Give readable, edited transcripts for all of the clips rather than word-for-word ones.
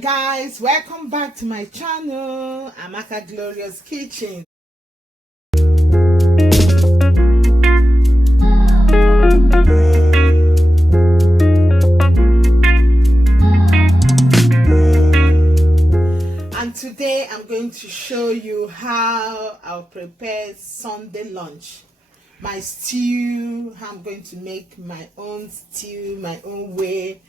Guys, welcome back to my channel, Amaka Glorious Kitchen. And today I'm going to show you how I'll prepare Sunday lunch. My stew, how I'm going to make my own stew, my own way.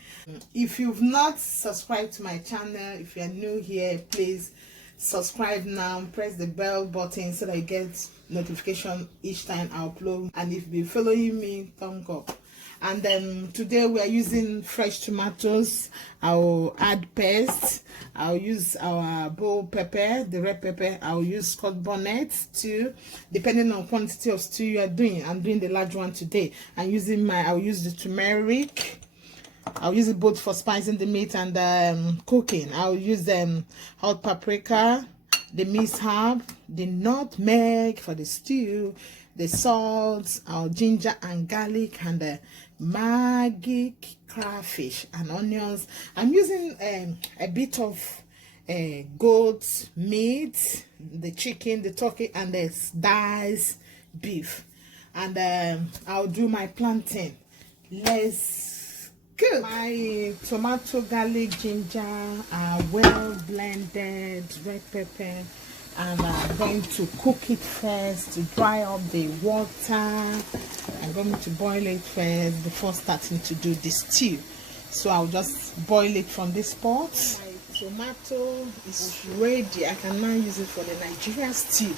If you've not subscribed to my channel, if you're new here, please subscribe now, press the bell button so that you get notification each time I upload. And if you've been following me, thumbs up. And then today we are using fresh tomatoes. I'll add paste. I'll use our bell pepper, the red pepper. I'll use scotch bonnet too, depending on quantity of stew you are doing. I'm doing the large one today. I'll use the turmeric. I'll use it both for spicing the meat and cooking. I'll use hot paprika, the minced herb, the nutmeg for the stew, the salt, our ginger and garlic, and the maggi, crayfish and onions. I'm using a bit of goat meat, the chicken, the turkey, and the diced beef. And I'll do my plantain. Let's cook. My tomato, garlic, ginger are well blended, red pepper, and I'm going to cook it first to dry up the water. I'm going to boil it first before starting to do the stew. So I'll just boil it from this pot. My tomato is ready. I can now use it for the Nigerian stew.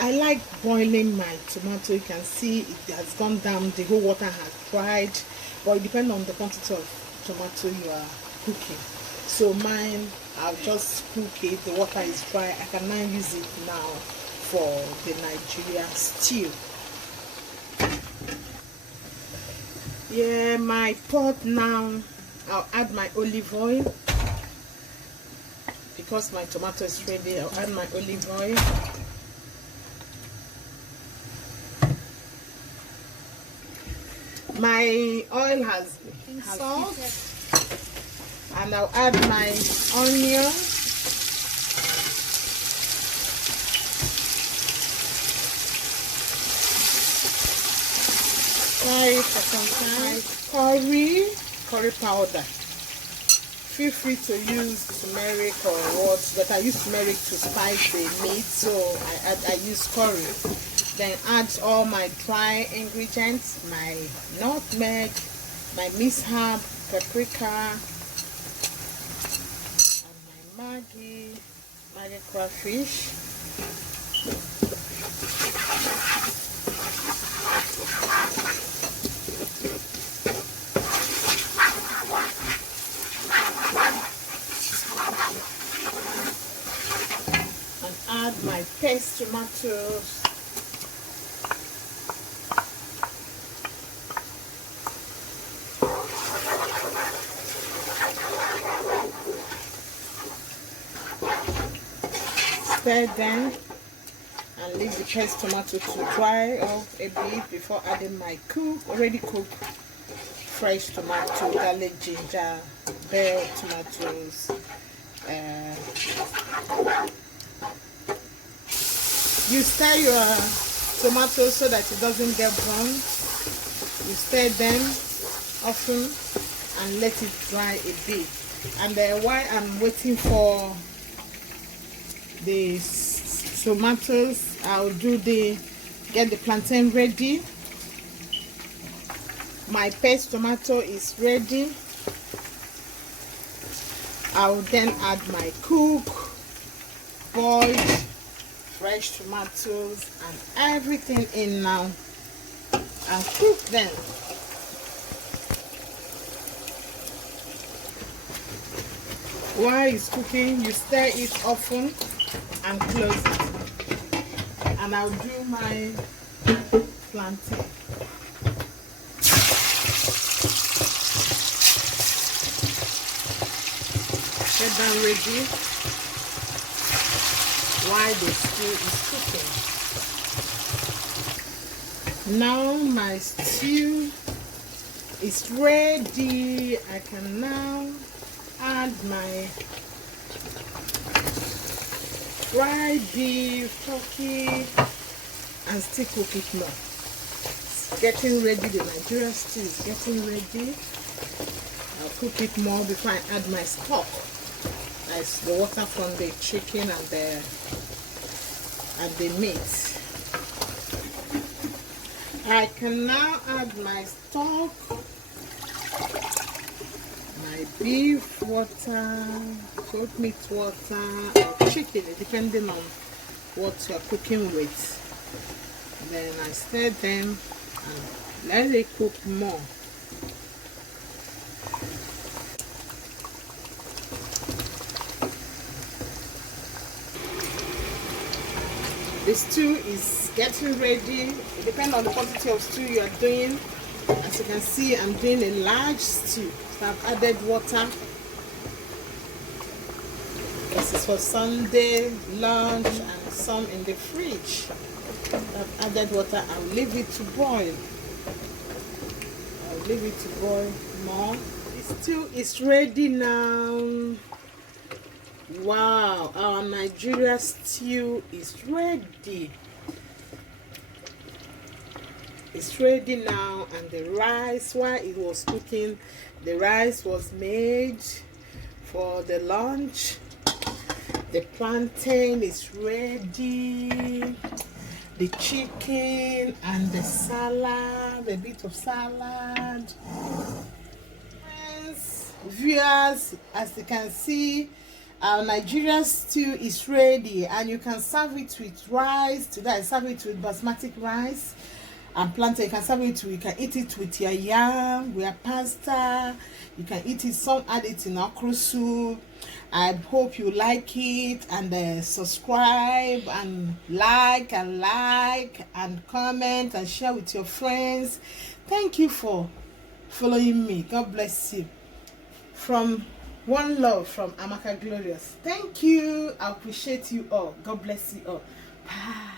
I like boiling my tomato. You can see it has gone down, the whole water has dried, but it depends on the quantity of tomato you are cooking. So mine, I'll just cook it, the water is dry. I can now use it now for the Nigerian stew. Yeah, my pot now, I'll add my olive oil. Because my tomato is ready, I'll add my olive oil. My oil has salt. And I'll add my onion. Fry it for some time. Curry powder. Feel free to use turmeric or what, but I use turmeric to spice the meat, so I use curry. Then add all my dry ingredients, my nutmeg, my minced herb, paprika, maggi crayfish, and add my paste tomatoes. Stir them and leave the paste tomato to dry off a bit before adding my already cooked fresh tomato, garlic, ginger, bell tomatoes. You stir your tomatoes so that it doesn't get burned. You stir them often and let it dry a bit. And while I'm waiting for the tomatoes, I'll get the plantain ready. My paste tomato is ready. I'll then add my boiled fresh tomatoes and everything in now and cook them. While it's cooking, you stir it often and close it. And I'll do my plantain. Get that ready while the stew is cooking. Now my stew is ready. I can now add my Fried beef, turkey, and still cook it more. It's getting ready. The Nigerian stew is getting ready. I'll cook it more before I add my stock. That's the water from the chicken and the meat. I can now add my stock, my beef water, goat meat water, or chicken, depending on what you're cooking with. Then I stir them and let it cook more. The stew is getting ready. It depends on the quantity of stew you are doing. As you can see, I'm doing a large stew. So I've added water. This is for Sunday lunch and some in the fridge. I've added water. I'll leave it to boil. I'll leave it to boil more. The stew is ready now. Wow, our Nigeria stew is ready. It's ready now, and the rice, while it was cooking, the rice was made for the lunch. The plantain is ready. The chicken and the salad, a bit of salad. Friends, viewers, as you can see, our Nigerian stew is ready, and you can serve it with rice. Today I serve it with basmati rice and plantain. You can serve it with, you can eat it with your yam, with your pasta. You can eat it, some add it in okra soup. I hope you like it, and subscribe and like and comment and share with your friends. Thank you for following me. God bless you. From one love from Amaka Glorious. Thank you. I appreciate you all. God bless you all. Bye.